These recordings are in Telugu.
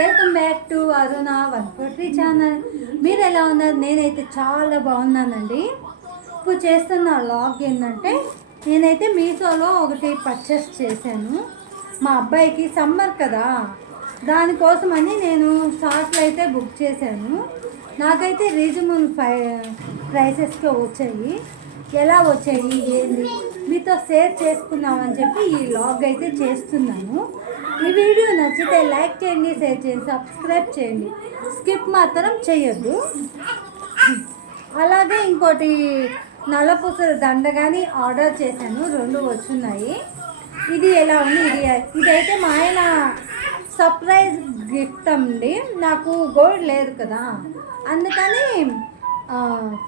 Welcome back to Aruna 143 channel. మీరు ఎలా ఉన్నారు? నేనైతే చాలా బాగున్నానండి. ఇప్పుడు చేస్తున్న వ్లాగ్ ఏంటంటే, నేనైతే మీషోలో ఒకటి పర్చేస్ చేశాను. మా అబ్బాయికి సమ్మర్ కదా, దానికోసమని నేను షార్ట్లు అయితే బుక్ చేశాను. నాకైతే రీజనబుల్ ప్రైసెస్తో వచ్చాయి. ఎలా వచ్చాయి ఏంది మీతో షేర్ చేసుకుందామని చెప్పి ఈ వ్లాగ్ అయితే చేస్తున్నాను. ఈ వీడియో నచ్చితే లైక్ చేయండి, షేర్ చేయండి, సబ్స్క్రైబ్ చేయండి, స్కిప్ మాత్రం చేయొద్దు. అలాగే ఇంకోటి నల్లపూసల దండ కానీ ఆర్డర్ చేశాను, 2 వచ్చున్నాయి. ఇది ఎలా ఉంది, ఇదైతే మా ఆయన సర్ప్రైజ్ గిఫ్ట్ అండి. నాకు గోల్డ్ లేదు కదా, అందుకని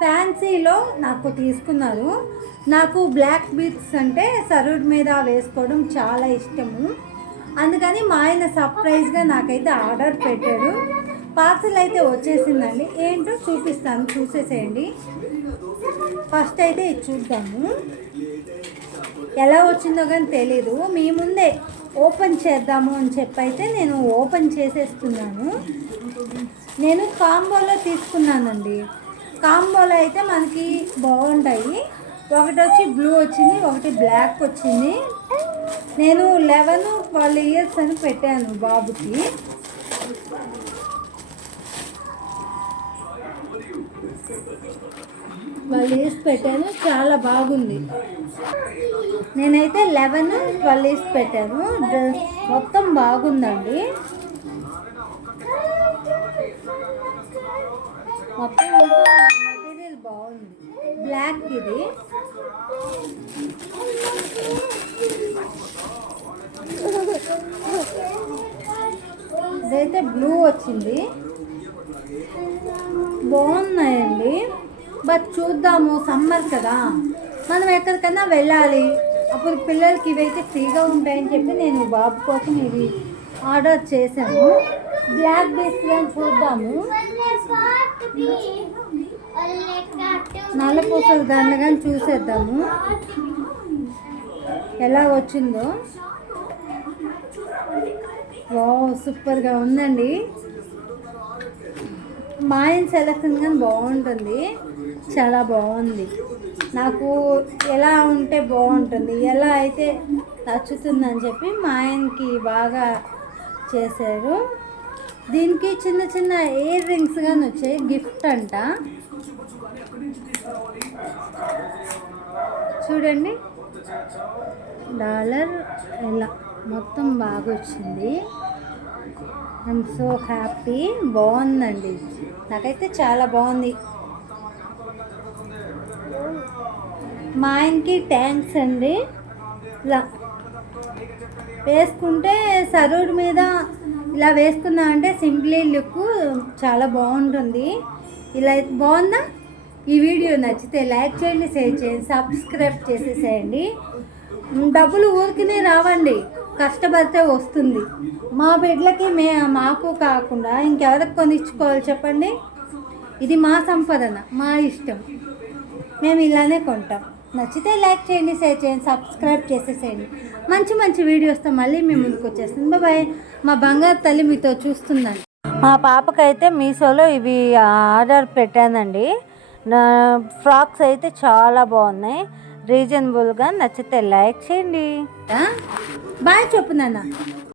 ఫ్యాన్సీలో నాకు తీసుకున్నారు. నాకు బ్లాక్ బీట్స్ అంటే సరుడ్ మీద వేసుకోవడం చాలా ఇష్టము. అందుకని మా ఆయన సర్ప్రైజ్గా నాకైతే ఆర్డర్ పెట్టాడు. పార్సల్ అయితే వచ్చేసిందండి. ఏంటో చూపిస్తాను, చూసేసేయండి. ఫస్ట్ అయితే ఇది చూద్దాము. ఎలా వచ్చిందో కానీ తెలీదు. మీ ముందే ఓపెన్ చేద్దాము అని చెప్పి అయితే నేను ఓపెన్ చేసేస్తున్నాను. నేను కాంబోలో తీసుకున్నానండి. కాంబోలో అయితే మనకి బాగుంటాయి. ఒకటి వచ్చి బ్లూ వచ్చింది, ఒకటి బ్లాక్ వచ్చింది. నేను 11-12 ఇయర్స్ అని పెట్టాను బాబుకి. వాళ్ళు వేసి పెట్టాను, చాలా బాగుంది. నేనైతే 11-12 వేసి పెట్టాను. మొత్తం బాగుందండి. మొత్తం మెటీరియల్ బాగుంది. బ్లాక్ ఇది. ఇదైతే బ్లూ వచ్చింది. బాగున్నాయండి. బట్ చూద్దాము, సమ్మర్ కదా, మనం ఎక్కడికన్నా వెళ్ళాలి. అప్పుడు పిల్లలకి ఇవైతే ఫ్రీగా ఉంటాయని చెప్పి నేను బాబు కోసం ఇవి ఆర్డర్ చేశాను. బ్లాక్ బీట్స్ కానీ చూద్దాము. నల్లపూసల దండ కానీ చూసేద్దాము ఎలా వచ్చిందో. వావ్, సూపర్గా ఉందండి. మా ఆయన సెలెక్షన్ కానీ బాగుంటుంది, చాలా బాగుంది. నాకు ఎలా ఉంటే బాగుంటుంది, ఎలా అయితే నచ్చుతుందని చెప్పి మా ఆయనకి బాగా చేశారు. దీనికి చిన్న చిన్న ఇయర్ రింగ్స్ కానీ వచ్చాయి, గిఫ్ట్ అంట. చూడండి, డాలర్ ఇలా మొత్తం బాగా వచ్చింది. I'm so happy. బాగుందండి, నాకైతే చాలా బాగుంది. మా ఆయనకి థ్యాంక్స్ అండి. ఇలా వేసుకుంటే సరుడు మీద ఇలా వేసుకున్నా అంటే సింప్లీ లుక్ చాలా బాగుంటుంది. ఇలా బాగుందా? ఈ వీడియో నచ్చితే లైక్ చేయండి, షేర్ చేయండి, సబ్స్క్రైబ్ చేసేసేయండి. డబ్బులు ఊరికినే రావండి, కష్టపడితే వస్తుంది. మా బిడ్డలకి మాకు కాకుండా ఇంకెవరికి కొనిచ్చుకోవాలి చెప్పండి? ఇది మా సంపాదన, మా ఇష్టం. మేము ఇలానే కొంటాం. నచ్చితే లైక్ చేయండి, షేర్ చేయండి, సబ్స్క్రైబ్ చేసేసేయండి. మంచి మంచి వీడియోస్తో మళ్ళీ మేము ముందుకు వచ్చేస్తుంది. బాయ్. మా బంగారు తల్లి మీతో చూస్తుందండి. మా పాపకైతే మీషోలో ఇవి ఆర్డర్ పెట్టానండి. ఫ్రాక్స్ అయితే చాలా బాగున్నాయి, రీజనబుల్గా. నచ్చితే లైక్ చేయండి. బాయ్ చెప్పు నాన్న.